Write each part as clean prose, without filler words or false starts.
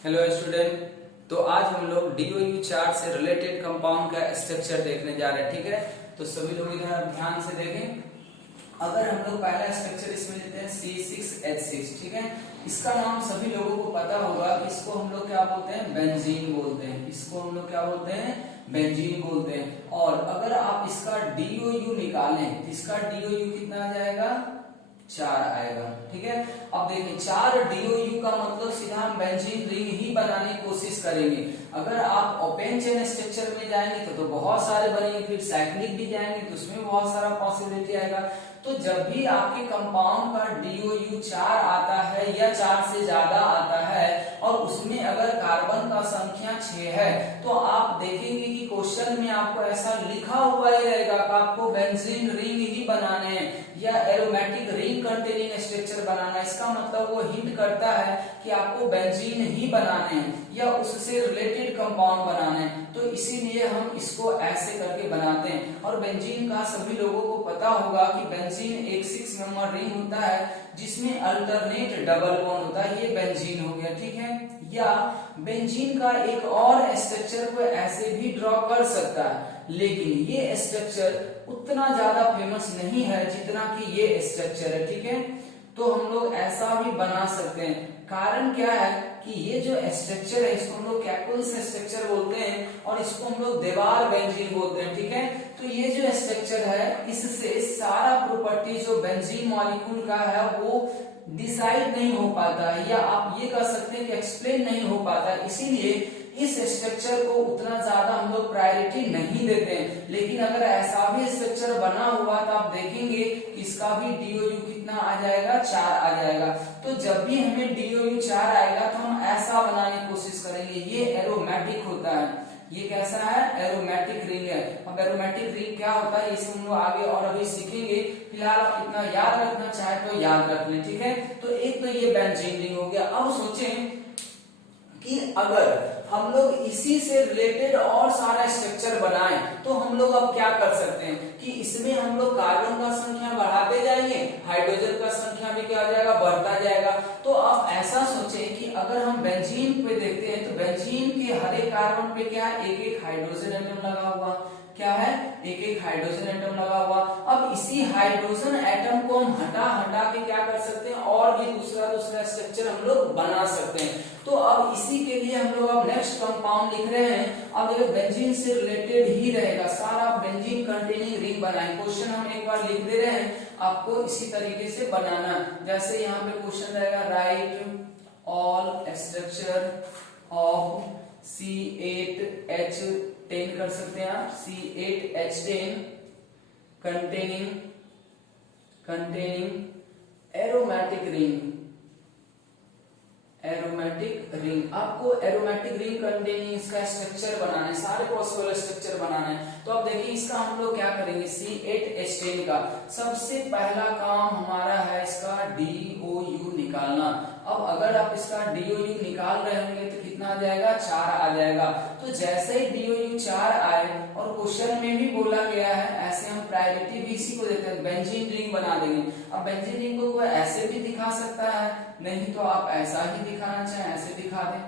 Hello student. तो आज हम लोग डीओयू चार्ट से रिलेटेड कंपाउंड का स्ट्रक्चर देखने जा रहे हैं। ठीक है, तो सभी लोग इधर ध्यान से देखें। अगर हम लोग पहला स्ट्रक्चर इसमें लेते हैं C6H6, ठीक है। इसका नाम सभी लोगों को पता होगा कि इसको हम लोग क्या बोलते हैं, बेंजीन बोलते हैं। इसको हम लोग क्या बोलते हैं, बेंजीन बोलते हैं। और अगर आप इसका डीओयू निकालें तो इसका डीओयू कितना आ जाएगा, 4 आएगा। ठीक है, अब देखिए 4 डीओयू का मतलब सीधा हम बेंजीन रिंग ही बनाने की कोशिश करेंगे। अगर आप ओपन चेन स्ट्रक्चर में जाएंगे तो बहुत सारे बनेंगे, फिर साइक्लिक भी जाएंगे तो उसमें बहुत सारा पॉसिबिलिटी आएगा। तो जब भी आपके कंपाउंड का डीओयू 4 आता है या 4 से ज्यादा आता है और उसमें अगर कार्बन का संख्या 6 है तो आप देखेंगे कि क्वेश्चन में आपको ऐसा लिखा हुआ ही रहेगा कि आपको बेंजीन रिंग ही बनाने हैं या एरोमेटिक रिंग कंटेनिंग स्ट्रक्चर बनाना है। इसका मतलब वो हिंट करता है कि आपको बेंजीन ही बनाने हैं या उससे रिलेटेड कंपाउंड बनाने हैं। तो इसीलिए हम इसको ऐसे करके बनाते हैं। और बेंजीन का सभी लोगों को पता होगा कि बेंजीन एक 6 मेंबर रिंग होता है जिसमें अल्टरनेट डबल बॉन्ड होता है। ये बेंजीन हो गया, ठीक है। या बेंजीन का एक और स्ट्रक्चर को ऐसे भी ड्रॉ कर सकता है, लेकिन ये स्ट्रक्चर उतना ज्यादा फेमस नहीं है जितना कि ये स्ट्रक्चर है। ठीक है, तो हम लोग ऐसा भी बना सकते हैं। कारण क्या है कि ये जो स्ट्रक्चर है इसको हम लोग कैकुल्स स्ट्रक्चर बोलते हैं और इसको हम लोग देवार बेंजीन बोलते हैं। ठीक है, तो ये जो स्ट्रक्चर है इससे सारा प्रॉपर्टी जो बेंजीन मॉलिक्यूल का है वो डिसाइड नहीं हो पाता है, या आप ये कह सकते हैं कि एक्सप्लेन नहीं हो पाता। इसीलिए इस स्ट्रक्चर को उतना ज्यादा हम लोग प्रायोरिटी नहीं देते हैं। लेकिन अगर ऐसा भी स्ट्रक्चर बना हुआ तो आप देखेंगे कि इसका भी डीओयू कितना आ जाएगा, 4 आ जाएगा। तो जब भी हमें डीओयू 4 आएगा तो हम ऐसा बनाने की कोशिश करेंगे। ये एरोमेटिक होता है। ये कैसा है, एरोमेटिक रिंग है। अब एरोमेटिक रिंग क्या होता है इसे हम लोग आगे और अभी सीखेंगे। फिलहाल आप इतना याद रखना चाहे तो याद रख लें। ठीक है, तो एक तो ये बेंजीन रिंग हो गया। अब सोचें कि अगर हम लोग इसी से रिलेटेड और सारा स्ट्रक्चर बनाएं तो हम लोग अब क्या कर सकते हैं कि इसमें हम लोग कार्बन का संख्या बढ़ाते जाएंगे, हाइड्रोजन का संख्या भी क्या हो जाएगा, बढ़ता जाएगा। तो अब ऐसा सोचें कि अगर हम बेंजीन पे देखते हैं तो बेंजीन के हर एक कार्बन पे क्या है, एक एक हाइड्रोजन एटम लगा हुआ। क्या है, एक एक हाइड्रोजन एटम लगा हुआ। अब इसी हाइड्रोजन एटम को हम हटा हटा के क्या कर सकते हैं, और भी दूसरा दूसरा स्ट्रक्चर हम लोग बना सकते हैं। तो अब इसी के लिए हम लोग अब नेक्स्ट कंपाउंड लिख रहे हैं। अब ये बेंजीन से रिलेटेड ही रहेगा, सारा बेंजीन कंटेनिंग रिंग बनाएं। क्वेश्चन हम एक बार लिख दे रहे हैं, आपको इसी तरीके से बनाना। जैसे यहाँ पे क्वेश्चन रहेगा, right all structure of C8H10 कर सकते हैं आप, C8H10 कंटेनिंग एरोमेटिक रिंग। आपको एरोमेटिक रिंग कंटेनिंग इसका स्ट्रक्चर बनाना है, सारे पॉसिबल स्ट्रक्चर बनाना है। तो अब देखिए इसका हम लोग क्या करेंगे, C8H10 का सबसे पहला काम हमारा है इसका डीओयू निकालना। अब अगर आप इसका डीओयू निकाल रहे होंगे तो कितना आ जाएगा, 4 आ जाएगा। तो जैसे ही डीओयू 4 आए और क्वेश्चन में भी बोला गया है, ऐसे हम प्रायोरिटी भी इसी को देते हैं, बेंजीन रिंग बना देंगे। अब बेंजीन रिंग को कोई ऐसे भी दिखा सकता है, नहीं तो आप ऐसा ही दिखाना चाहें ऐसे दिखा दें।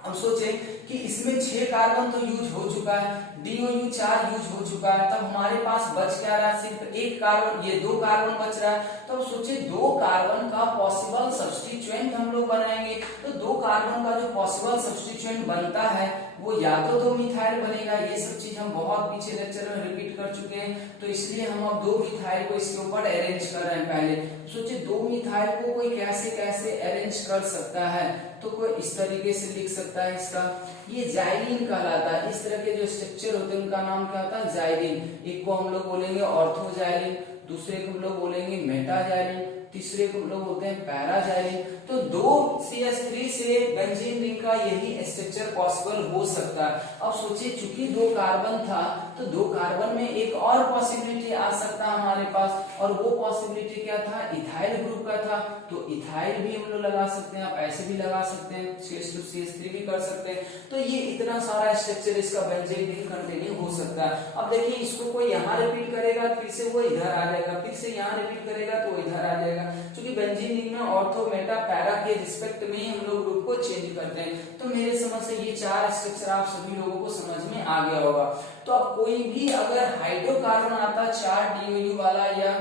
अब सोचे कि इसमें 6 कार्बन तो यूज हो चुका है, डीओयू 4 यूज हो चुका है, तब हमारे पास बच क्या रहा, सिर्फ एक कार्बन, ये 2 कार्बन बच रहा है। तो अब सोचे 2 कार्बन का पॉसिबल सब्स्टिट्यूएंट हम लोग बनाएंगे। तो 2 कार्बन का जो पॉसिबल सब्स्टिट्यूएंट बनता है वो या तो 2 मिथाइल बनेगा। ये सब चीज हम बहुत पीछे लेक्चर में रिपीट कर चुके हैं, तो इसलिए हम अब 2 मिथाइल को इसके ऊपर अरेंज कर रहे हैं। पहले सोचे 2 मिथाइल को कोई कैसे कैसे अरेंज कर सकता है, तो कोई इस तरीके से लिख सकता है इसका, ये जाइलिन कहलाता है। इस तरह के जो स्ट्रक्चर होते हैं उनका नाम क्या होता है, जाइलिन। एक को हम लोग बोलेंगे ऑर्थोजाइलिन, दूसरे को हम लोग बोलेंगे मेटाजाइलिन, तीसरे को लोग बोलते हैं पैराजाइलिन। तो 2CH3 से बेंजीन रिंग का यही स्ट्रक्चर पॉसिबल हो सकता है। अब सोचिए चूंकि 2 कार्बन था तो 2 कार्बन में एक और पॉसिबिलिटी आ सकता है हमारे पास, और वो पॉसिबिलिटी क्या था, इथाइल ग्रुप का था। तो इथाइल भी हम लोग लगा सकते हैं, आप ऐसे भी लगा सकते हैं, CH2CH3 भी कर सकते हैं। तो ये इतना सारा स्ट्रक्चर इसका बेंजीन रिंग कंटेनिंग हो सकता है। अब देखिए इसको कोई यहाँ रिपीट करेगा फिर से वो इधर आ जाएगा, फिर से यहाँ रिपीट करेगा तो इधर आ जाएगा। जाएगा, क्योंकि बेंजीन रिंग में ऑर्थो मेटा पैरा के रिस्पेक्ट में हम लोग ग्रुप को चेंज करते हैं। तो मेरे समझ से ये 4 स्ट्रक्चर आप सभी लोगों को समझ में आ गया होगा। तो अब कोई भी अगर हाइड्रोकार्बन आता 4 DOU वाला या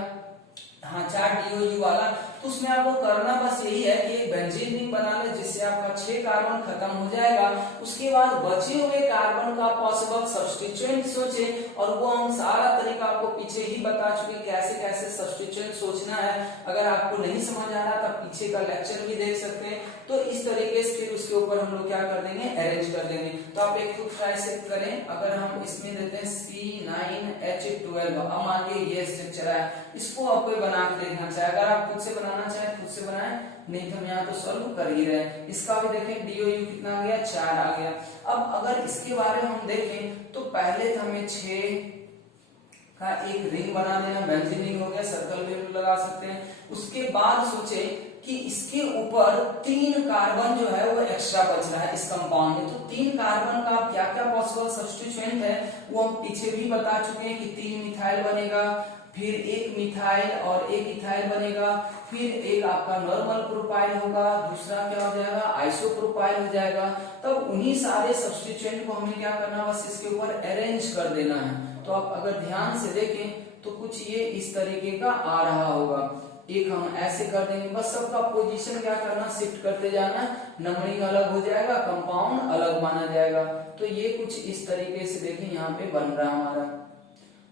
4 DOU वाला, तो उसमें आपको करना बस यही है कि एक बेंजीन रिंग बना ले जिससे आपका 6 कार्बन खत्म हो जाएगा। उसके बाद बचे हुए कार्बन का पॉसिबल सब्स्टिट्यूएंट सोचे, और वो हम सारा तरीका आपको पीछे ही बता चुके कैसे कैसे सब्स्टिट्यूएंट सोचना है। अगर आपको नहीं समझ आ रहा तब पीछे का लेक्चर भी देख सकते हैं। तो इस तरीके से फिर उसके ऊपर हम लोग क्या कर देंगे, अरेंज कर देंगे। तो आप एक खुद ट्राई से करें। अगर हम इसमें देते हैं C9H12, अब मान लीजिए ये स्ट्रक्चर है, इसको आपको बना के देखना चाहिए। अगर आप खुद से बनाना चाहे खुद से बनाएं, नहीं तो हम यहाँ तो सॉल्व कर ही रहे। इसका भी देखें DOU कितना आ गया, 4 आ गया। अब अगर इसके बारे में हम देखें तो पहले तो हमें 6 का एक रिंग बना देना, बेंजीन रिंग हो गया, सर्कल भी हम लगा सकते हैं। उसके बाद सोचे कि इसके ऊपर 3 कार्बन जो है वो एक्स्ट्रा बच रहा है इस कंपाउंड में। तो 3 कार्बन का क्या क्या पॉसिबल सब्स्टिट्यूएंट है वो हम पीछे भी बता चुके हैं कि 3 मिथाइल बनेगा, फिर 1 मिथाइल और 1 इथाइल बनेगा, फिर एक आपका नॉर्मल प्रोपाइल होगा, दूसरा क्या हो जाएगा, आइसोप्रोपाइल हो जाएगा। तब उन्हीं सारे सब्स्टिट्यूएंट को हमें क्या करना, बस इसके ऊपर अरेंज कर देना है। तो आप अगर ध्यान से देखें तो कुछ ये इस तरीके का आ रहा होगा। एक हम ऐसे कर देंगे, बस सबका पोजीशन क्या करना, शिफ्ट करते जाना, नंबरिंग अलग हो जाएगा, कंपाउंड अलग माना जाएगा। तो ये कुछ इस तरीके से देखें यहाँ पे बन रहा हमारा।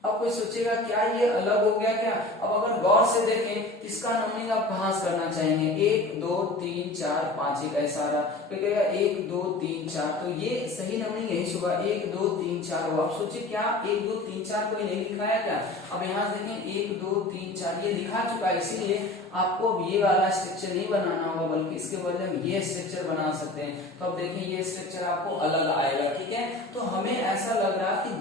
अब कोई सोचेगा क्या ये अलग हो गया क्या? अब अगर गौर से देखें तो इसका नंबरिंग आप कहां से करना चाहेंगे, 1 2 3 4 5 एक ऐसा रहा, तो कहेगा 1 2 3 4, तो ये सही नंबरिंग यही होगा, 1 2 3 4 होगा। आप सोचिए क्या 1 2 3 4 कोई नहीं लिखा है क्या? अब यहाँ देखें 1 2 3 4 ये लिखा चुका है, इसीलिए आपको ये वाला स्ट्रक्चर नहीं बनाना होगा, बल्कि इसके बदले हम ये स्ट्रक्चर बना सकते हैं। तो अब देखें ये स्ट्रक्चर आपको अलग आएगा, ठीक है। तो हमें ऐसा लग रहा कि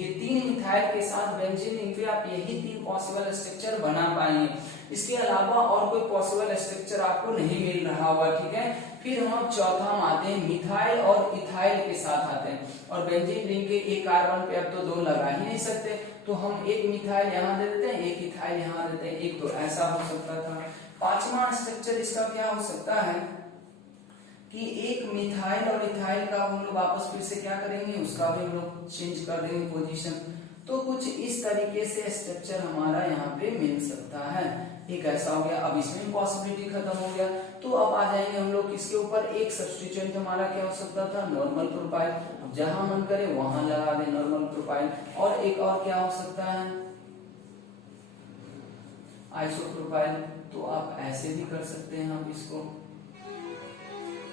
ये 3 मिथाइल के साथ बेंजीन रिंग पे आप यही 3 पॉसिबल स्ट्रक्चर बना पाएंगे। इसके अलावा और कोई पॉसिबल स्ट्रक्चर आपको नहीं मिल रहा होगा, ठीक है। फिर हम चौथा हम आते हैं मिथाइल और इथाइल के साथ आते हैं, और बेंजीन रिंग के एक कार्बन पे अब तो 2 लगा ही नहीं सकते, तो हम एक मिथाइल यहाँ दे देते हैं, एक इथाइल यहाँ देते हैं, एक, तो ऐसा हो सकता था। पांचवा स्ट्रक्चर इसका क्या हो सकता है कि एक मिथाइल और इथाइल का हम लोग आपस फिर से क्या करेंगे, उसका भी हम लोग चेंज कर देंगे पोजीशन। तो कुछ इस तरीके से स्ट्रक्चर हमारा यहाँ पे मिल सकता है। एक ऐसा हो गया। अब इसमें पॉसिबिलिटी खत्म हो गया, तो अब आ जाएंगे हम लोग इसके ऊपर। एक सब्स्टिट्यूएंट हमारा क्या हो सकता था, नॉर्मल प्रोपाइल, जहां मन करे वहां लगा दे नॉर्मल प्रोपाइल। और एक और क्या हो सकता है, आइसोप्रोपाइल। तो आप ऐसे भी कर सकते हैं, आप इसको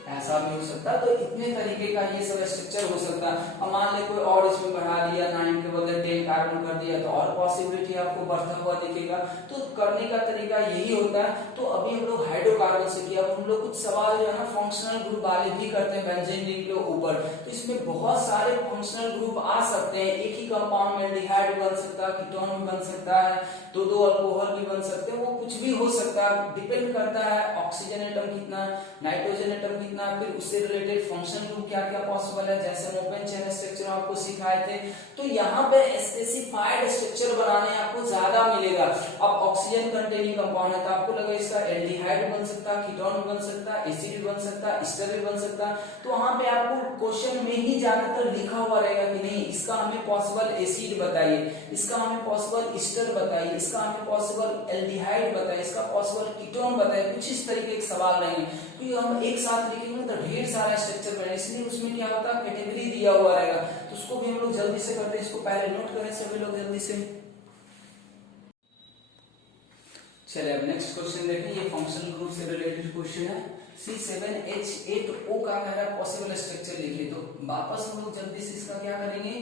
ऐसा भी हो सकता है। तो इतने तरीके का ये सब स्ट्रक्चर हो सकता है। अब मान ले कोई और इसमें बढ़ा दिया, 9 के बदले 10 कार्बन कर दिया, तो और पॉसिबिलिटी आपको बढ़ता हुआ दिखेगा। तो करने का तरीका यही होता है। तो अभी हम लोग हाइड्रोकार्बन से किया, हम लोग कुछ सवाल जो है ना फंक्शनल ग्रुप वाले भी करते हैं बेंजीन रिंग के ऊपर। तो इसमें बहुत सारे फंक्शनल ग्रुप आ सकते हैं। एक ही कंपाउंड में एल्डिहाइड भी बन सकता है, कीटोन भी बन सकता है, दो अल्कोहल भी बन सकते हैं, वो कुछ भी हो सकता है। डिपेंड करता है ऑक्सीजन एटम कितना, नाइट्रोजन एटम कितना, फिर उससे रिलेटेड फंक्शन ग्रुप क्या क्या पॉसिबल है, जैसे हम ओपन चेन स्ट्रक्चर आपको सिखाए थे। तो यहाँ पे स्पेसिफाइड स्ट्रक्चर बनाने आपको ज्यादा मिलेगा। अब ऑक्सीजन कंटेनिंग कंपाउंड है, तो आपको लगा इसका एल्डिहाइड बन सकता, कीटोन बन सकता, एसिड बन सकता, एस्टर भी बन सकता। तो वहां पे आपको क्वेश्चन में ही ज्यादातर लिखा हुआ रहेगा कि नहीं इसका हमें पॉसिबल एसिड बताइए, इसका हमें पॉसिबल एस्टर बताइए, इसका हमें पॉसिबल एल्डिहाइड बताइए, इसका पॉसिबल कीटोन बताइए। कुछ इस तरीके के सवाल रहेंगे। तो हम एक साथ लिखेंगे तो ढेर सारा स्ट्रक्चर बने, इसलिए उसमें क्या होता है कैटेगरी दिया हुआ रहेगा। तो उसको भी हम लोग जल्दी से करते हैं, इसको पहले नोट करें सभी लोग जल्दी से। चलिए अब नेक्स्ट क्वेश्चन देखें, ये फंक्शनल ग्रुप से रिलेटेड क्वेश्चन है। C7H8O का कह रहा है पॉसिबल स्ट्रक्चर लिखिए। तो वापस हम लोग जल्दी से इसका क्या करेंगे,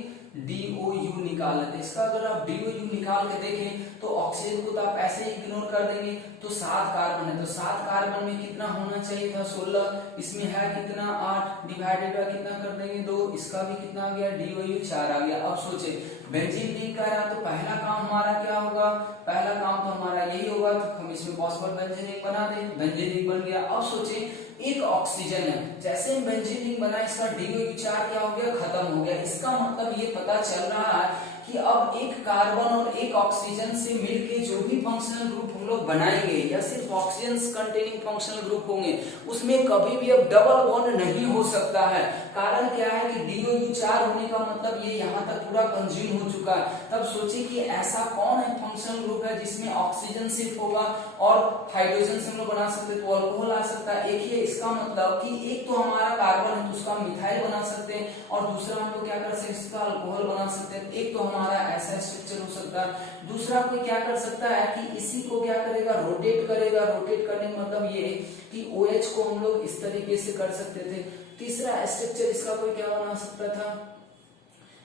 DOU निकाल लेते हैं। इसका अगर आप DOU निकाल के देखें तो ऑक्सीजन को तो आप ऐसे ही इग्नोर कर देंगे। तो 7 कार्बन है, तो 7 कार्बन में कितना होना चाहिए था, 16, इसमें है कितना 8, डिवाइडेड बाय कितना कर देंगे 2, इसका भी कितना आ गया, DOU 4 आ गया। अब सोचे बेंजीन रिंग कह रहा, तो पहला काम हमारा क्या होगा, पहला काम तो हमारा यही होगा तो हम इसमें पॉसिबल बेंजीन रिंग बना दें, बेंजीन रिंग बन गया। अब सोचे एक ऑक्सीजन है, जैसे हम बेंजीन रिंग बना इसका DOU 4 क्या हो गया, खत्म हो गया। इसका मतलब ये पता चल रहा है कि अब एक कार्बन और एक ऑक्सीजन से मिलके जो भी फंक्शनल ग्रुप हम लोग बनाएंगे या सिर्फ ऑक्सीजन कंटेनिंग फंक्शनल ग्रुप होंगे, उसमें कभी भी अब डबल बॉन्ड नहीं हो सकता है। कारण क्या है कि DOU 4 होने का मतलब ये यहाँ तक पूरा कंज्यूम हो चुका है। तब सोचिए कि ऐसा कौन है फंक्शनल ग्रुप है जिसमें ऑक्सीजन सिर्फ होगा और हाइड्रोजन से हम लोग बना सकते, तो अल्कोहल आ सकता है। एक ही इसका मतलब कि एक तो हमारा कार्बन है तो उसका मिथाइल बना सकते हैं, और दूसरा हम लोग क्या कर सकते हैं, इसका अल्कोहल बना सकते हैं। एक तो हमारा ऐसा स्ट्रक्चर हो सकता है, दूसरा कोई क्या कर सकता है कि इसी को क्या करेगा, रोटेट करेगा। रोटेट करने का मतलब ये कि OH को हम लोग इस तरीके से कर सकते थे। तीसरा स्ट्रक्चर इसका कोई क्या बना सकता था,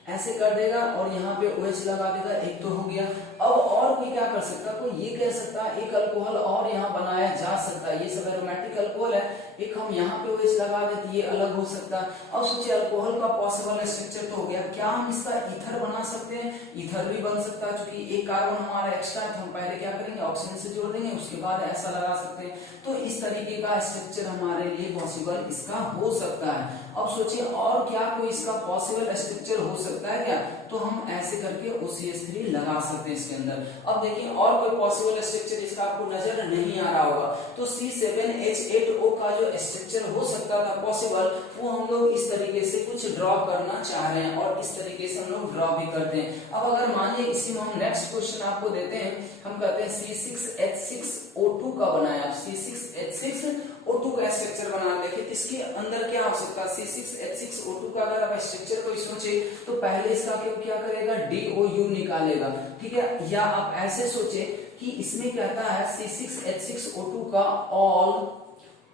ऐसे कर देगा और यहाँ पे OH लगा देगा, एक तो हो गया। अब और कोई क्या कर सकता है, कोई ये कह सकता है एक अल्कोहल और यहाँ बनाया जा सकता है, ये सब एरोमेटिक अल्कोहल है, एक हम यहाँ पे OH लगा देते, ये अलग हो सकता है। अब सोचिए अल्कोहल का पॉसिबल स्ट्रक्चर तो हो गया, क्या हम इसका ईथर बना सकते हैं, ईथर भी बन सकता है। क्योंकि एक कार्बन हमारा एक्स्ट्रा है तो हम पहले क्या करेंगे, ऑक्सीजन से जोड़ देंगे, उसके बाद ऐसा लगा सकते हैं। तो इस तरीके का स्ट्रक्चर हमारे लिए पॉसिबल इसका हो सकता है। अब सोचिए और क्या कोई इसका पॉसिबल स्ट्रक्चर हो सकता है क्या, तो हम ऐसे करके OCH3 लगा सकते हैं इसके अंदर। अब देखिए और कोई पॉसिबल स्ट्रक्चर इसका आपको नजर नहीं आ रहा होगा, तो C7H8O का जो स्ट्रक्चर हो सकता था पॉसिबल, वो हम लोग इस तरीके से कुछ ड्रॉ करना चाह रहे हैं और इस तरीके से हम लोग ड्रॉ भी करते हैं। अब अगर मान लीजिए इसी में हम नेक्स्ट क्वेश्चन आपको देते हैं, हम कहते हैं C6H6O2 का बनाया, C6H6O2 का स्ट्रक्चर बना, देखिए इसके अंदर क्या हो सकता है। C6H6O2 का अगर आप स्ट्रक्चर को सोचे तो पहले इसका क्या करेगा, DOU निकालेगा, ठीक है। या आप ऐसे सोचे कि इसमें कहता है C6H6O2 का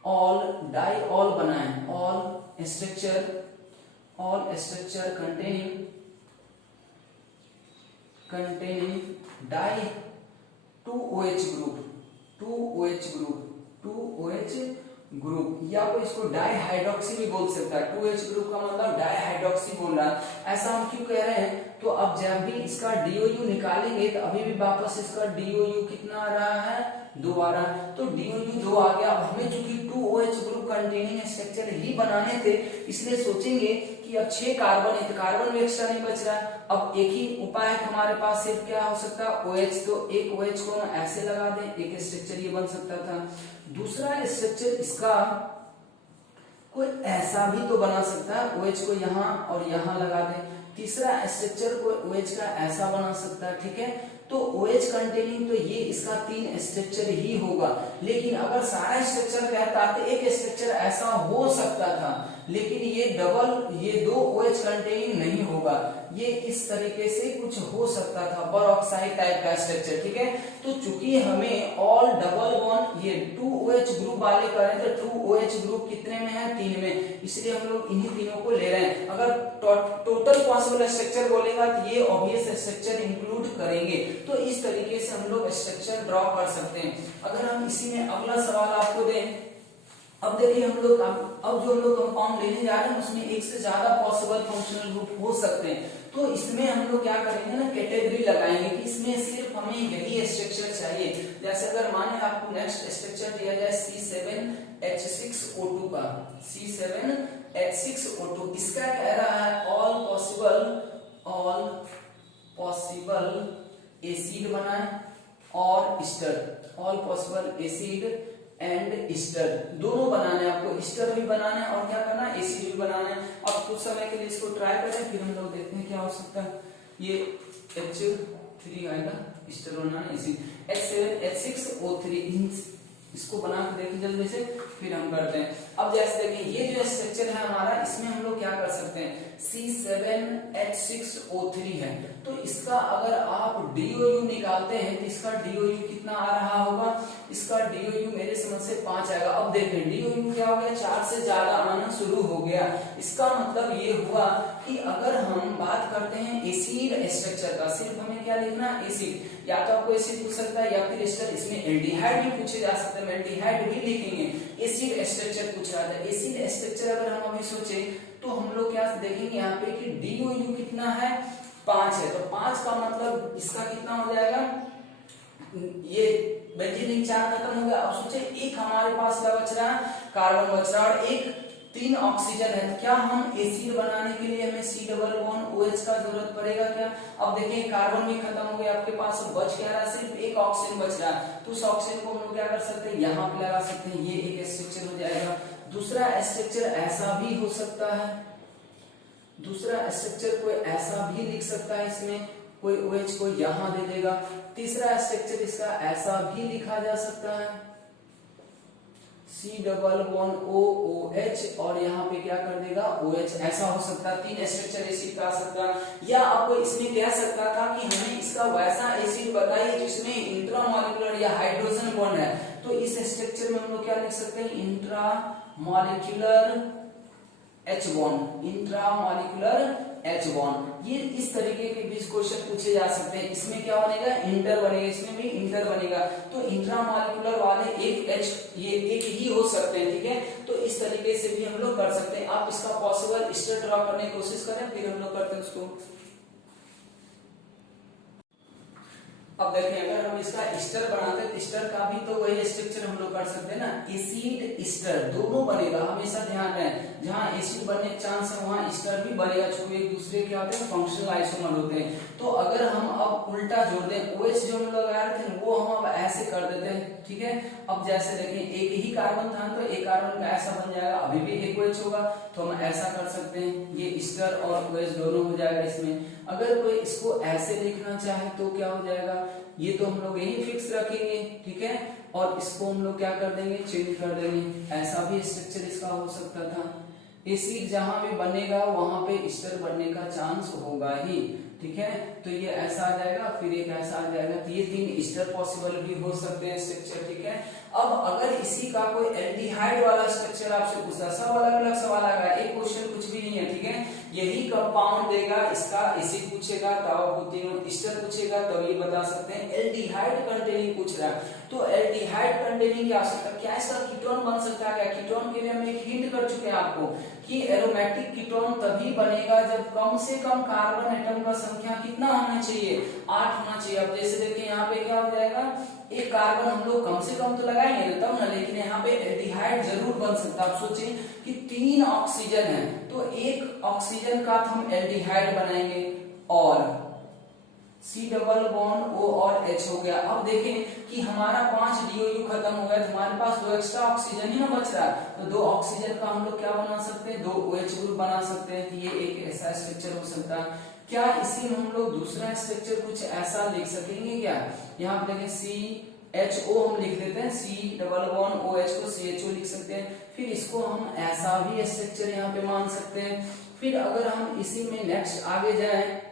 ऑल डाइऑल बनाए, all structure containing di 2OH group, या कोई इसको डाइहाइड्रोक्सी भी बोल सकता है। 2H ग्रुप का मतलब डाइहाइड्रोक्सी बोल रहा है। ऐसा हम क्यों कह रहे हैं, तो अब जब भी इसका DOU निकालेंगे तो अभी भी वापस इसका DOU कितना आ रहा है, 2 आ रहा है, तो DOU 2 आ गया। हमें चूंकि 2OH ग्रुप कंटेनिंग स्ट्रक्चर ही बनाने थे, इसलिए सोचेंगे कि अब 6 कार्बन है तो कार्बन भी एक्स्ट्रा नहीं बच रहा है। अब एक ही उपाय है हमारे पास, सिर्फ क्या हो सकता है, OH, तो एक OH को हम ऐसे लगा दें, एक स्ट्रक्चर ये बन सकता था। दूसरा स्ट्रक्चर इसका कोई ऐसा भी तो बना सकता है, OH को यहाँ और यहाँ लगा दें। तीसरा स्ट्रक्चर को OH का ऐसा बना सकता है, ठीक है। तो OH कंटेनिंग तो ये इसका 3 स्ट्रक्चर ही होगा। लेकिन अगर सारा स्ट्रक्चर रहता तो एक स्ट्रक्चर ऐसा हो सकता था, लेकिन ये 2 OH कंटेनिंग नहीं होगा, ये इस तरीके से कुछ हो सकता था, परऑक्साइड टाइप का स्ट्रक्चर, ठीक है। तो चूंकि हमें ऑल डबल बॉन्ड ये 2OH ग्रुप वाले करें तो 2OH ग्रुप कितने में है, 3 में, इसलिए हम लोग इन्हीं तीनों को ले रहे हैं। अगर टोटल पॉसिबल स्ट्रक्चर बोलेगा तो ये ऑब्वियस स्ट्रक्चर इंक्लूड करेंगे। तो इस तरीके से हम लोग स्ट्रक्चर ड्रॉ कर सकते हैं। अगर हम इसी में अगला सवाल आपको दें, अब देखिए हम लोग अब जो हम लोग कंपाउंड लेने जा रहे हैं उसमें एक से ज्यादा पॉसिबल फंक्शनल ग्रुप हो सकते हैं। तो इसमें हम लोग क्या करेंगे ना, कैटेगरी लगाएंगे कि इसमें सिर्फ हमें यही स्ट्रक्चर चाहिए। जैसे अगर माने आपको नेक्स्ट स्ट्रक्चर दिया जाए C7H6O2 का, C7H6O2, इसका कह रहा है ऑल पॉसिबल एसिड बनाए और ester, all possible acid and ester दोनों बनाने हैं आपको, ईस्टर भी बनाना है और क्या करना है, एसिड भी बनाना है। अब कुछ समय के लिए इसको ट्राई करें, फिर हम लोग देखते हैं क्या हो सकता है। ये H3 आएगा, ईस्टर बनाना है, एसिड H7H6O3, इसको बना के देखिए जल्दी से, फिर हम करते हैं। अब जैसे देखिए ये जो स्ट्रक्चर है हमारा, इसमें हम लोग क्या कर सकते हैं, C7H6O3 है, तो इसका अगर आप DOU निकालते हैं तो इसका DOU कितना आ रहा होगा, इसका DOU मेरे समझ से 5 आएगा। अब देखें DOU क्या हो गया, 4 से ज्यादा आना शुरू हो गया। इसका मतलब ये हुआ कि अगर हम बात करते हैं एसिड स्ट्रक्चर का, सिर्फ हमें क्या लिखना, एसिड, या तो आपको एसिड पूछ सकता है या फिर एस्टर, इसमें एल्डिहाइड भी पूछे जा सकते हैं, एल्डिहाइड भी लिखेंगे। एसिड स्ट्रक्चर पूछा जाता है, एसिड स्ट्रक्चर अगर हम अभी सोचे तो हम लोग क्या देखेंगे यहाँ पे कि DOU कितना है, 5 है, तो 5 का मतलब इसका कितना हो जाएगा, ये बेंजीन रिंग 4 खत्म हो गया। अब सोचे एक हमारे पास क्या बच रहा है, कार्बन बच रहा है, और एक 3 ऑक्सीजन है, क्या हम एसिड बनाने के लिए हमें C डबल बॉन्ड OH का जरूरत पड़ेगा क्या? अब देखिए कार्बन भी खत्म हो गया आपके पास, बच क्या रहा, सिर्फ एक ऑक्सीजन बच रहा है, तो उस ऑक्सीजन को हम लोग क्या कर सकते हैं, यहाँ पे लगा सकते हैं, ये एक स्ट्रक्चर हो जाएगा। दूसरा स्ट्रक्चर ऐसा भी हो सकता है, दूसरा स्ट्रक्चर कोई ऐसा भी लिख सकता है, इसमें कोई OH को यहाँ दे देगा। तीसरा स्ट्रक्चर इसका ऐसा भी लिखा जा सकता है, C डबल बॉन्ड OOH और यहाँ पे क्या कर देगा OH, ऐसा हो सकता है। 3 स्ट्रक्चर एसिड का आ सकता है। या आपको इसमें कह सकता था कि हमें इसका वैसा एसिड बताइए जिसमें इंट्रामॉलिक्यूलर या हाइड्रोजन बॉन्ड है, तो इस स्ट्रक्चर में हम लोग क्या लिख सकते हैं, intramolecular H bond, intramolecular H bond. ये इस तरीके के बीच क्वेश्चन पूछे जा सकते हैं। इसमें क्या बनेगा, इंटर बनेगा, इसमें भी इंटर बनेगा, तो इंट्रामॉलिक्यूलर वाले एक H ये एक ही हो सकते हैं, ठीक है। तो इस तरीके से भी हम लोग कर सकते हैं। आप इसका पॉसिबल स्टर ड्रॉ करने की कोशिश करें, फिर हम लोग करते हैं उसको। अब देखें अगर हम इसका स्टर बनाते हैं तो स्टर का भी तो वही स्ट्रक्चर हम लोग कर सकते हैं ना, एसिड स्टर दोनों बनेगा, हमेशा ध्यान रहे, जहां एसिड बनने के चांस है वहां स्टर भी बनेगा, क्योंकि एक दूसरे क्या होते हैं, फंक्शनल आइसोमर होते हैं। तो अगर हम अब उल्टा जोड़ दें, OH जो हम लगा रहे थे वो हम अब ऐसे कर देते हैं, ठीक है। अब जैसे देखें एक ही कार्बन था तो एक कार्बन का ऐसा बन जाएगा, अभी भी एक OH होगा, तो हम ऐसा कर सकते हैं, ये स्टर और OH दोनों हो जाएगा इसमें। अगर कोई इसको ऐसे लिखना चाहे तो क्या हो जाएगा, ये तो हम लोग यही फिक्स रखेंगे, ठीक है, और इसको हम लोग क्या कर देंगे, चेंज कर देंगे। ऐसा भी स्ट्रक्चर इसका हो सकता था। एसिड जहां भी बनेगा वहां पे स्टर बनने का चांस होगा ही, ठीक है। तो ये ऐसा आ जाएगा, फिर एक ऐसा आ जाएगा, तो ये 3 स्टर पॉसिबल भी हो सकते हैं स्ट्रक्चर, ठीक है। अब अगर इसी का कोई एल्डिहाइड वाला स्ट्रक्चर आपसे पूछता, सब अलग अलग सवाल आएगा, एक क्वेश्चन कुछ भी नहीं है, ठीक है। यही कंपाउंड देगा, इसका एसिड पूछेगा तब आपको तीनों स्टर पूछेगा, तब ये बता सकते हैं। एल्डिहाइड कंटेनिंग पूछ रहा है, तो एल्डिहाइड कंटेनिंग क्या सकता है, क्या इसका कीटोन बन सकता है क्या? कीटोन के लिए हम एक हिंट कर चुके हैं आपको कि एरोमेटिक कीटोन तभी बनेगा जब कम से कम कार्बन एटम का संख्या कितना होना चाहिए, 8 होना चाहिए। अब जैसे देखिए यहाँ पे क्या हो जाएगा, एक कार्बन हम लोग कम से कम तो लगाएंगे तब ना, लेकिन यहाँ पे एल्डिहाइड जरूर बन सकता है। आप सोचिए कि 3 ऑक्सीजन है, तो एक ऑक्सीजन का हम एल्डिहाइड बनाएंगे और C डबल बॉन्ड O और H हो गया। अब देखें कि हमारा 5 DOU खत्म हो गया, तो हमारे पास 2 एक्स्ट्रा ऑक्सीजन ही ना बच रहा है, तो 2 ऑक्सीजन का हम लोग क्या बना सकते हैं, 2 OH ग्रुप बना सकते हैं, तो ये एक ऐसा स्ट्रक्चर हो सकता है। क्या इसी में हम लोग दूसरा स्ट्रक्चर कुछ ऐसा लिख सकेंगे क्या? यहाँ पे देखें CHO हम लिख देते हैं, C डबल बॉन्ड OH को CHO लिख सकते हैं, फिर इसको हम ऐसा भी स्ट्रक्चर यहाँ पे मान सकते हैं। फिर अगर हम इसी में नेक्स्ट आगे जाएं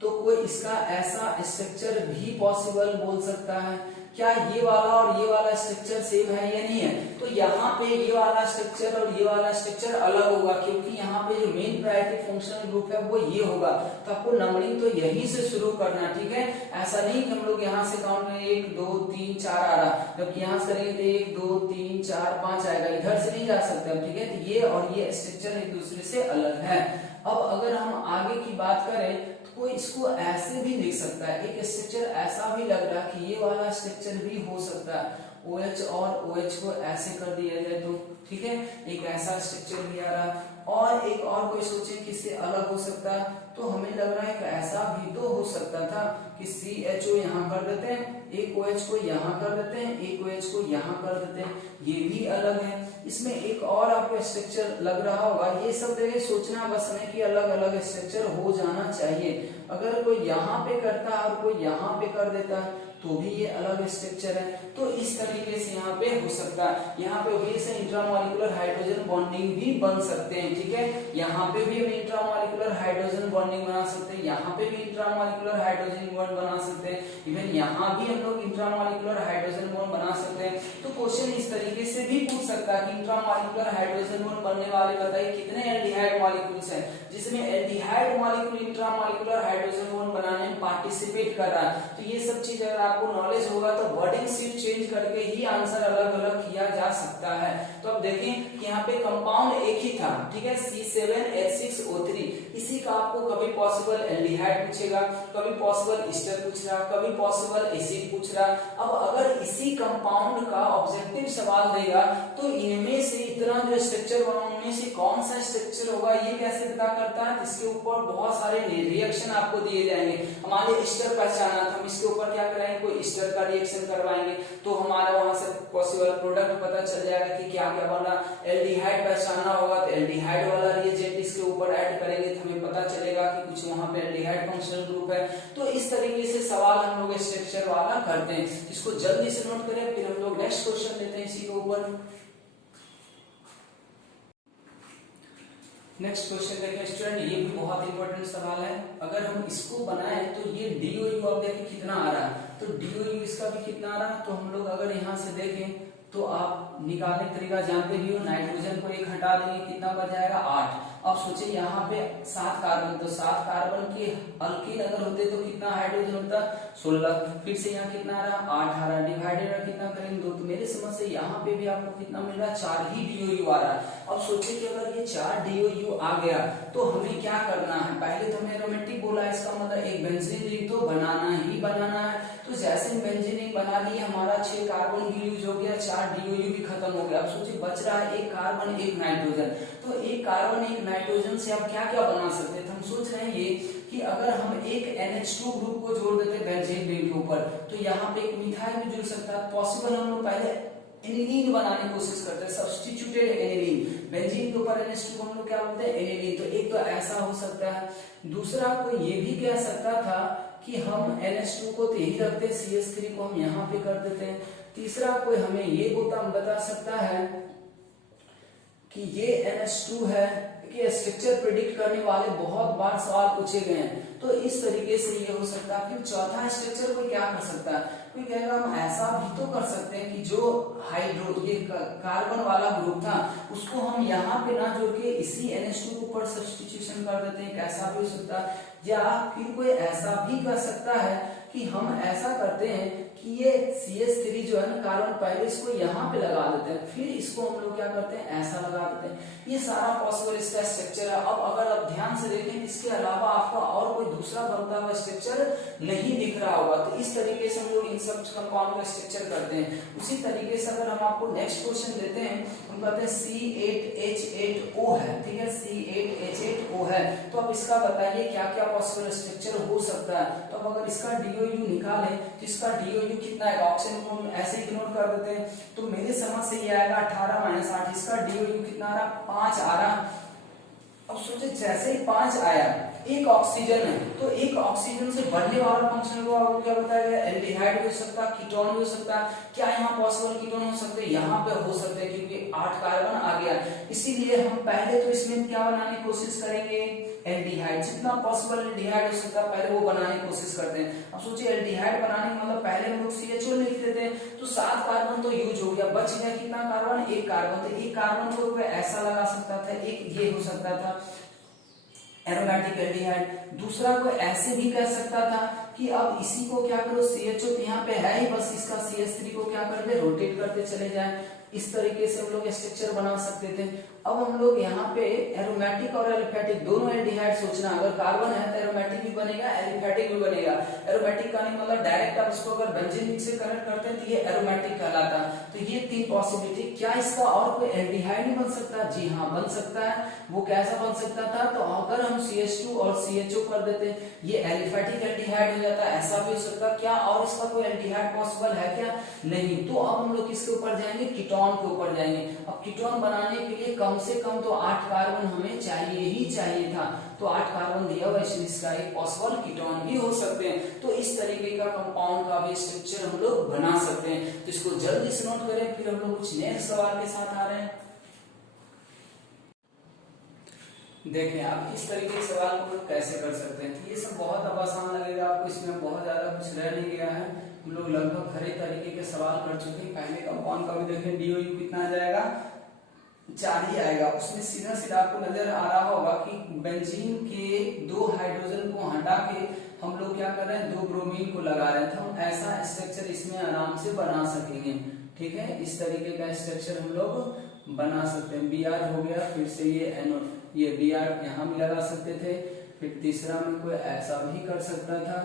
तो कोई इसका ऐसा स्ट्रक्चर भी पॉसिबल बोल सकता है। क्या ये वाला और ये वाला स्ट्रक्चर सेम है या नहीं है? तो यहाँ पे ये वाला स्ट्रक्चर और ये वाला स्ट्रक्चर अलग होगा, क्योंकि यहाँ पे जो मेन प्रायोरिटी फंक्शनल ग्रुप है वो ये होगा, तो आपको नंबरिंग तो यहीं से शुरू करना है, ठीक है। ऐसा नहीं कि हम लोग यहाँ से काउंट करें 1 2 3 4 आ रहा, जबकि यहाँ से करेंगे तो 1 2 3 4 5 आएगा, इधर से नहीं जा सकते, ठीक है। तो ये और ये स्ट्रक्चर एक दूसरे से अलग है। अब अगर हम आगे की बात करें तो कोई इसको ऐसे भी लिख सकता है, एक स्ट्रक्चर ऐसा भी लग रहा है कि ये वाला स्ट्रक्चर भी हो सकता है, OH और OH को ऐसे कर दिया जाए तो, ठीक है, एक ऐसा स्ट्रक्चर भी आ रहा। और एक और कोई सोचे कि इससे अलग हो सकता है, तो हमें लग रहा है कि ऐसा भी तो हो सकता था कि CHO यहाँ कर देते हैं, एक OH को यहाँ कर देते हैं, एक OH को यहाँ कर देते हैं, ये भी अलग है। इसमें एक और आपको स्ट्रक्चर लग रहा होगा, ये सब जगह सोचना बस नहीं कि अलग अलग स्ट्रक्चर हो जाना चाहिए। अगर कोई यहाँ पे करता है और कोई यहाँ पे कर देता है तो भी ये अलग स्ट्रक्चर है, तो इस तरीके से यहाँ पे हो सकता है। यहाँ पे वही से इंट्रामॉलिक्यूलर हाइड्रोजन बॉन्डिंग भी बन सकते हैं, ठीक है। यहाँ पे भी हम इंट्रामॉलिक्यूलर हाइड्रोजन बॉन्डिंग बना सकते हैं, यहाँ पे भी इंट्रामॉलिक्यूलर हाइड्रोजन बॉन्ड बना सकते हैं, इवन यहाँ भी हम लोग इंट्रामॉलिक्यूलर हाइड्रोजन बॉन्ड बना सकते हैं। तो क्वेश्चन इस तरीके से भी पूछ सकता है कि इंट्रामॉलिक्यूलर हाइड्रोजन बॉन्ड बनने वाले बताइए कितने एल्डिहाइड मॉलिक्यूल्स हैं, जिसमें aldehyde molecule intramolecular hydrogen bond बनाने में पार्टिसिपेट कर रहा है। तो ये सब चीज अगर आपको नॉलेज होगा तो वर्डिंग सिर्फ चेंज करके ही आंसर अलग अलग किया जा सकता है। तो अब देखें कि यहाँ पे कंपाउंड एक ही था, ठीक है, C7H6O3, इसी का आपको कभी पॉसिबल एल्डिहाइड पूछेगा, कभी पॉसिबल ईस्टर पूछ रहा, कभी पॉसिबल एसिड पूछ रहा। अब अगर इसी कंपाउंड का ऑब्जेक्टिव सवाल देगा तो इनमें से तरह जो स्ट्रक्चर बनाऊंगा उनमें से कौन सा स्ट्रक्चर होगा ये कैसे पता करता है, इसके ऊपर बहुत सारे रिएक्शन आपको दिए जाएंगे। हमारे एस्टर पहचाना था, हम इसके ऊपर क्या कराएंगे, कोई एस्टर का रिएक्शन करवाएंगे तो हमारा वहां से पॉसिबल प्रोडक्ट पता चल जाएगा कि क्या क्या बना। एल्डिहाइड पहचानना होगा तो एल्डिहाइड वाला रिएजेंट इसके ऊपर ऐड करेंगे तो हमें पता चलेगा कि कुछ वहां पे एल्डिहाइड फंक्शनल ग्रुप है। तो इस तरीके से सवाल हम लोग स्ट्रक्चर वाला करते हैं, इसको जल्दी से नोट करें, फिर हम लोग नेक्स्ट क्वेश्चन लेते हैं इसी के ऊपर। नेक्स्ट क्वेश्चन देखिए स्टूडेंट, ये भी बहुत इंपॉर्टेंट सवाल है। अगर हम इसको बनाएं तो ये DOU आप देखिए कितना आ रहा है, तो DOU इसका भी कितना आ रहा है, तो हम लोग अगर यहाँ से देखें तो आप निकालने का तरीका जानते भी हो, नाइट्रोजन को एक हटा देंगे कितना बच जाएगा 8। अब सोचिए यहाँ पे 7 कार्बन, तो 7 कार्बन के अल्कीन अगर होते तो कितना हाइड्रोजन होता 16। फिर से यहाँ कितना आ रहा 8 आ रहा, डिवाइडेड कितना करेंगे 2, तो मेरे समझ से यहाँ पे भी आपको कितना मिल रहा है 4 ही DOU आ रहा है। अब सोचिए कि अगर ये 4 DOU आ गया तो हमें क्या करना है, पहले तो हमें एरोमेटिक बोला, इसका मतलब एक बेंजीन रिंग तो बनाना ही बनाना है। तो जैसे बेंजीन रिंग बना दिए हमारा 6 कार्बन भी यूज हो गया, 4 DOU भी खत्म हो गया। अब सोचिए बच रहा है 1 कार्बन 1 नाइट्रोजन, तो 1 कार्बन 1 नाइट्रोजन से आप क्या क्या बना सकते हैं, तो हम सोच रहे हैं ये कि अगर हम एक NH2 ग्रुप को जोड़ देते बेंजीन रिंग के ऊपर तो यहाँ पे एक मिथाइल भी जुड़ सकता है। पॉसिबल हम लोग पहले एनिलीन बनाने की कोशिश करते हैं, सब्स्टिट्यूटेड एनिलीन, बेंजीन के ऊपर NH2 को हम लोग क्या बोलते हैं एनिलीन। तो एक तो ऐसा हो सकता है, दूसरा कोई ये भी कह सकता था कि हम NH2 को तो यही रखते हैं, CH3 को हम यहाँ पे कर देते हैं। तीसरा कोई हमें ये बता सकता है कि ये NH2 है कि स्ट्रक्चर प्रेडिक्ट करने वाले बहुत बार सवाल पूछे गए हैं, तो इस तरीके से ये हो सकता है। फिर चौथा स्ट्रक्चर कोई क्या कर सकता है, कोई कहेगा हम ऐसा भी तो कर सकते हैं कि जो हाइड्रो ये कार्बन वाला ग्रुप था उसको हम यहाँ पे ना जोड़ के इसी NH2 के ऊपर सब्स्टिट्यूशन कर देते हैं, कैसा भी हो सकता है। या फिर कोई ऐसा भी कर सकता है कि हम ऐसा करते हैं कि ये CH3 जो है ना कार्बन पहले इसको यहाँ पे लगा देते हैं, फिर इसको हम लोग क्या करते हैं ऐसा लगा देते हैं। ये सारा पॉसिबल इसका स्ट्रक्चर है। अब अगर आप ध्यान से देखें इसके अलावा आपको और कोई दूसरा बनता हुआ स्ट्रक्चर नहीं दिख रहा होगा, तो इस तरीके से हम लोग इन सब कंपाउंड का स्ट्रक्चर करते हैं। उसी तरीके से अगर हम आपको नेक्स्ट क्वेश्चन देते हैं, हम कहते हैं C8H8O है, ठीक है, C8H8O है, तो अब इसका बताइए क्या क्या पॉसिबल स्ट्रक्चर हो सकता है। तो अब अगर इसका DOU निकालें तो इसका DOU कितना है, ऑक्सीजन को हम ऐसे ही इग्नोर कर देते हैं, तो मेरे समझ से ये आएगा 18 - 8, इसका DOU कितना आ रहा 5 आ रहा। अब सोचिए जैसे ही 5 आया, एक ऑक्सीजन है तो एक ऑक्सीजन से बनने वाला फंक्शन को आपको क्या बताया गया, एल्डिहाइड भी हो सकता है, कीटोन भी हो सकता है। क्या यहाँ पॉसिबल कीटोन हो सकते हैं, यहाँ पे हो सकते हैं क्योंकि 8 कार्बन आ गया, इसीलिए हम पहले तो इसमें क्या बनाने की कोशिश करेंगे एल्डिहाइड, जितना पॉसिबल एल्डिहाइड हो सकता है पहले वो बनाने की कोशिश करते हैं। अब सोचिए एल्डिहाइड बनाने का मतलब पहले हम लोग CHO लिख देते हैं, तो 7 कार्बन तो यूज हो गया, बच गया कितना कार्बन 1 कार्बन, तो 1 कार्बन को ऐसा लगा सकता था, एक ये हो सकता था एरोमेटिक एल्डिहाइड। दूसरा को ऐसे भी कह सकता था कि अब इसी को क्या करो CHO तो यहाँ पे है ही, बस इसका CH3 को क्या कर दे रोटेट करते चले जाए, इस तरीके से हम लोग स्ट्रक्चर बना सकते थे। अब हम लोग यहाँ पे एरोमेटिक और एलिफेटिक दोनों एल्डिहाइड सोचना, अगर कार्बन है तो एरोमेटिक भी बनेगा एलिफेटिक भी बनेगा। एरोमेटिक का नहीं मतलब डायरेक्ट आप इसको अगर बेंजीन रिंग से कनेक्ट करते हैं तो ये एरोमेटिक कहलाता। तो ये 3 पॉसिबिलिटी, क्या इसका और कोई एल्डिहाइड नहीं बन सकता, जी हाँ बन सकता है। वो कैसा बन सकता था, तो अगर हम CH2 और CHO कर देते ये एलिफेटिक एल्डिहाइड हो जाता, ऐसा भी हो सकता। क्या और इसका कोई एल्डिहाइड पॉसिबल है क्या, नहीं। तो अब हम लोग किसके ऊपर जाएंगे, कीटोन के ऊपर जाएंगे। अब कीटोन बनाने के लिए कम से कम तो 8 कार्बन हमें चाहिए ही चाहिए था, तो 8 कार्बन दिया हुआ इसलिए इसका एक पॉसिबल कीटोन भी हो सकते हैं। तो इस तरीके का कंपाउंड का भी स्ट्रक्चर हम लोग बना सकते हैं। तो इसको जल्दी से नोट करें, फिर हम लोग कुछ नए सवाल के साथ आ रहे हैं। देखें आप इस तरीके के सवाल को लोग कैसे कर सकते हैं, तो ये सब बहुत अब आसान लगेगा आपको, इसमें बहुत ज्यादा कुछ रह नहीं गया है। हम लोग लगभग हर एक तरीके के सवाल कर चुके हैं। पहले कंपाउंड का भी देखें, DOU कितना आ जाएगा 4 ही आएगा। उसमें सीधा सीधा आपको नजर आ रहा होगा कि बेंजीन के 2 हाइड्रोजन को हटा के हम लोग क्या कर रहे हैं 2 ब्रोमीन को लगा रहे हैं, तो हम ऐसा स्ट्रक्चर इसमें आराम से बना सकेंगे, ठीक है। इस तरीके का स्ट्रक्चर हम लोग बना सकते हैं। Br हो गया, फिर से ये Br यहाँ भी लगा सकते थे, फिर तीसरा में कोई ऐसा भी कर सकता था,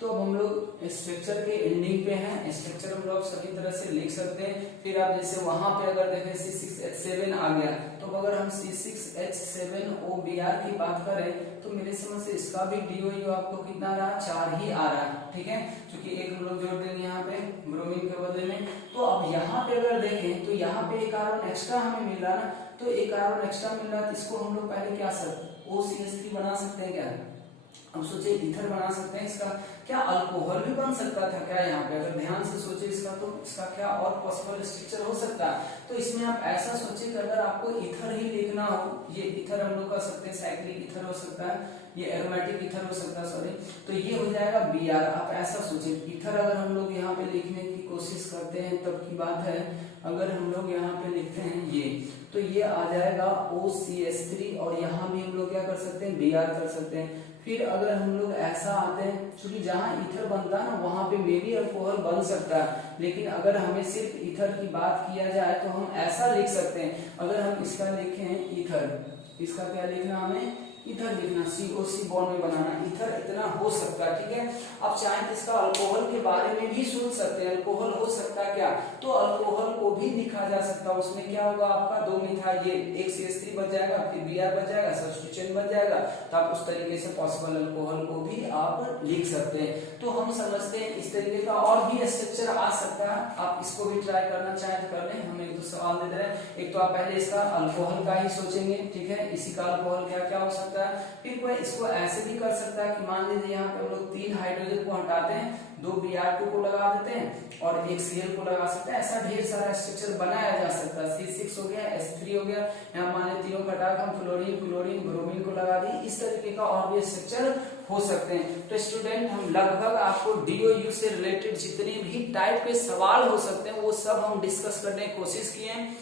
तो अब हम लोग स्ट्रक्चर के एंडिंग पे हैं। स्ट्रक्चर हम लोग सभी तरह से लिख सकते हैं। फिर आप जैसे वहां पे अगर देखें C6H7 आ गया, तो अगर हम C6H7OBr की बात करें तो मेरे समझ से इसका भी DOU आपको कितना रहा, 4 ही आ रहा है, ठीक है, क्योंकि एक हम लोग जोड़ देंगे यहाँ पे ब्रोमीन के बदले में। तो अब यहाँ पे अगर देखें तो यहाँ पे एक कार्बन एक्स्ट्रा हमें मिल रहा ना, तो एक कार्बन एक्स्ट्रा मिल रहा है, तो इसको हम लोग पहले क्या OCH3 बना सकते हैं क्या? अब सोचे ईथर बना सकते हैं। इसका क्या अल्कोहल भी बन सकता था क्या? यहाँ पे अगर ध्यान से सोचे इसका, तो इसका क्या और पॉसिबल स्ट्रक्चर हो सकता है? तो इसमें आप ऐसा सोचिए कि अगर आपको ईथर ही लिखना हो, ये ईथर हम लोग कर सकते हैं, साइक्लिक ईथर हो सकता है, ये एरोमेटिक ईथर हो सकता है, सॉरी, तो ये हो जाएगा Br। आप ऐसा सोचिए ईथर अगर हम लोग यहाँ पे लिखने की कोशिश करते हैं तब की बात है, अगर हम लोग यहाँ पे लिखते हैं ये, तो ये आ जाएगा OCH3 और यहाँ भी हम लोग क्या कर सकते हैं, Br कर सकते हैं। फिर अगर हम लोग ऐसा आते हैं, क्योंकि जहां ईथर बनता है ना वहां पे मे भी अल्कोहल बन सकता है, लेकिन अगर हमें सिर्फ ईथर की बात किया जाए तो हम ऐसा लिख सकते हैं। अगर हम इसका लिखें ईथर, इसका क्या लिखना, हमें ईथर लिखना, COC बॉन्ड में बनाना, ईथर इतना हो सकता है, ठीक है। अब चाहे तो इसका अल्कोहल के बारे में भी सोच सकते हैं, अल्कोहल हो सकता है क्या, तो अल्कोहल को भी लिखा जा सकता है। उसमें क्या होगा आपका 2 मिथाइल, ये एक CH3 बच जाएगा, फिर Br बच जाएगा, सब्स्टिट्यूशन बच जाएगा, तो आप उस तरीके से पॉसिबल अल्कोहल को भी आप लिख सकते हैं। तो हम समझते हैं इस तरीके का और भी स्ट्रक्चर आ सकता है, आप इसको भी ट्राई करना चाहें तो कर लें। हम एक दो सवाल दे रहे हैं, एक तो आप पहले इसका अल्कोहल का ही सोचेंगे, ठीक है, इसी का अल्कोहल क्या क्या हो सकता है। फिर कोई इसको ऐसे भी कर सकता है कि मान लीजिए यहाँ पे हम लोग 3 हाइड्रोजन को हटाते हैं, 2 Br2 को लगा देते हैं और 1 Cl को लगा सकते हैं। ऐसा ढेर सारा स्ट्रक्चर बनाया जा सकता है। C6 हो गया, H3 हो गया, यहाँ मान लीजिए तीनों को हटाकर हम फ्लोरीन, क्लोरीन, ब्रोमीन को लगा दिए। इस तरीके का और भी स्ट्रक्चर हो सकते हैं। तो स्टूडेंट हम लगभग आपको DOU से रिलेटेड जितने भी टाइप के सवाल हो सकते हैं वो सब हम डिस्कस करने की कोशिश किए हैं।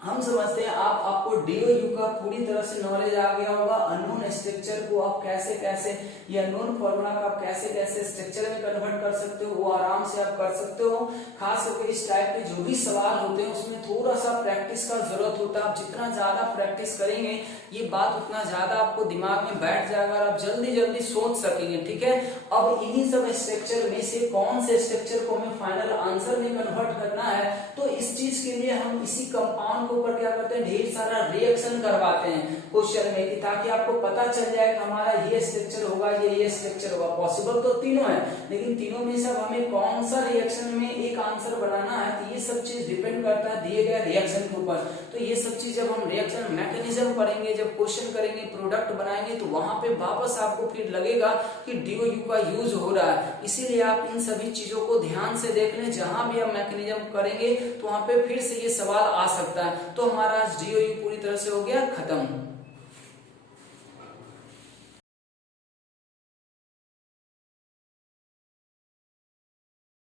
हम समझते हैं आपको DOU का पूरी तरह से नॉलेज आ गया होगा। अननोन स्ट्रक्चर को आप कैसे कैसे, ये अननोन फॉर्मूला का आप कैसे कैसे स्ट्रक्चर में कन्वर्ट कर सकते हो, वो आराम से आप कर सकते हो। खास करके इस टाइप के जो भी सवाल होते हैं उसमें थोड़ा सा प्रैक्टिस का जरूरत होता है। आप जितना ज्यादा प्रैक्टिस करेंगे ये बात उतना ज्यादा आपको दिमाग में बैठ जाएगा और आप जल्दी जल्दी सोच सकेंगे, ठीक है। अब इन्हीं सब स्ट्रक्चर में से कौन से स्ट्रक्चर को हमें फाइनल आंसर में कन्वर्ट करना है, तो इस चीज के लिए हम इसी कंपाउंड के ऊपर क्या करते हैं, ढेर सारा रिएक्शन करवाते हैं क्वेश्चन में, कि ताकि आपको पता चल जाए कि हमारा ये स्ट्रक्चर होगा, ये स्ट्रक्चर होगा। पॉसिबल तो तीनों है, लेकिन तीनों में से हमें कौन सा रिएक्शन में एक आंसर बनाना है, तो ये सब चीज डिपेंड करता है दिए गए रिएक्शन के ऊपर। तो ये सब चीज जब हम रिएक्शन मैकेनिज्म पढ़ेंगे, जब क्वेश्चन करेंगे, प्रोडक्ट बनाएंगे, तो वहां पे वापस आपको फिर लगेगा कि DOU का यूज हो रहा है। इसीलिए आप इन सभी चीजों को ध्यान से देख लें। जहां भी हम मैकेनिज्म करेंगे तो वहां पे फिर से ये सवाल आ सकता है। तो हमारा DOU पूरी तरह से हो गया खत्म।